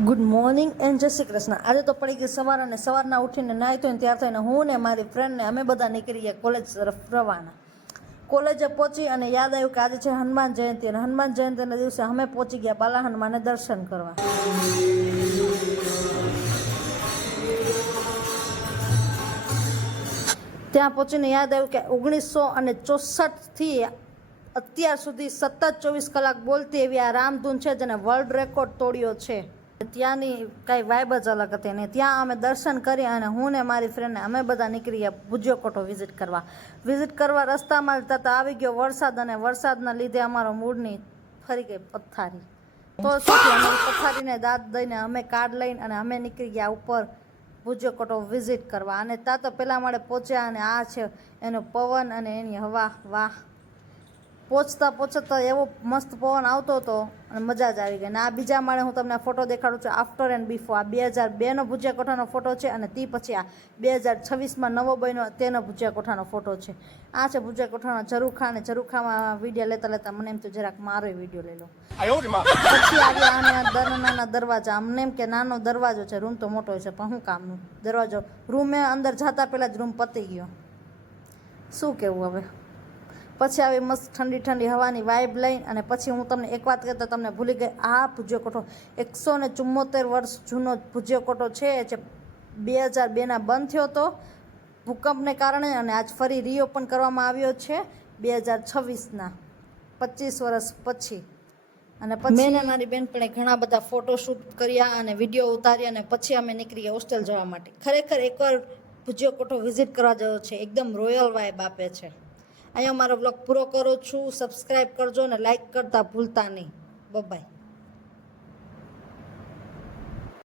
Good morning and જય શ્રી કૃષ્ણ. આજે તો પડી ગઈ સવાર અને સવારના ઉઠીને નાહી ધોઈને ત્યાર થઈને હું ને મારી ફ્રેન્ડને અમે બધા નીકળી ગયા કોલેજ તરફ રવાના. કોલેજે પહોંચી અને યાદ આવ્યું કે આજે છે હનુમાન જયંતિ અને હનુમાન જયંતિના દિવસે અમે પહોંચી ગયા બાલા હનુમાનને દર્શન કરવા. ત્યાં પહોંચીને યાદ આવ્યું કે 1964થી અત્યાર સુધી સતત 24 કલાક બોલતી એવી આ રામધૂન છે જેને વર્લ્ડ રેકોર્ડ તોડ્યો છે. ત્યાંની કાંઈ વાઇબ જ અલગ હતી ને ત્યાં અમે દર્શન કરી અને હું ને મારી ફ્રેન્ડને અમે બધા નીકળી ગયા ભુજિયોકોટો વિઝિટ કરવા રસ્તામાં જતા આવી ગયો વરસાદ અને વરસાદના લીધે અમારો મૂડની ફરી ગઈ પથ્થારી. તો શું અમારી પથ્થારીને દાંત દઈને અમે કાર્ડ લઈને અને અમે નીકળી ગયા ઉપર ભુજિયોકોટો વિઝિટ કરવા. અને ત્યાં તો પહેલા માળે પહોંચ્યા અને આ છે એનો પવન અને એની હવા. વાહ, પહોંચતા એવો મસ્ત પવન આવતો હતો અને મજા જ આવી ગઈ. અને આ બીજા માળે હું તમને ફોટો દેખાડું છું આફ્ટર એન્ડ બિફોર. આ 2002નો ભુજિયાકોઠાનો ફોટો છે અને તે પછી આ 2026માં નવો બન્યો તેનો ભુજિયાકોઠાનો ફોટો છે. આ છે ભુજિયાકોઠાનો ઝરૂખા અને ઝરૂખામાં વિડીયો લેતા મને એમ તો જરાક મારો વિડીયો લઈ લો. પછી આવ્યા આને નાના દરવાજા. અમને એમ કે નાનો દરવાજો છે, રૂમ તો મોટો છે પણ શું કામનું દરવાજો. રૂમે અંદર જતા પહેલાં જ રૂમ પતી ગયો. શું કેવું હવે. પછી આવી મસ્ત ઠંડી ઠંડી હવાની વાઇબ લઈને અને પછી હું તમને એક વાત કહેતા તમને ભૂલી ગઈ. આ ભુજિયોકોટો 174 વર્ષ જૂનો ભુજિયોકોટો છે જે 2002ના બંધ થયો હતો ભૂકંપને કારણે અને આજ ફરી રીઓપન કરવામાં આવ્યો છે 2026ના 25 વર્ષ પછી. અને પછી મેં મારી બેનપણે ઘણા બધા ફોટોશૂટ કર્યા અને વિડીયો ઉતાર્યા અને પછી અમે નીકળી ગયા હોસ્ટેલ જવા માટે. ખરેખર એકવાર ભુજિયોકોટો વિઝિટ કરવા જેવો છે, એકદમ રોયલ વાઇબ આપે છે. અહીંયા મારો બ્લોગ પૂરો કરું છું. સબસ્ક્રાઈબ કરજો અને લાઈક કરતા ભૂલતા નહીં. બાય.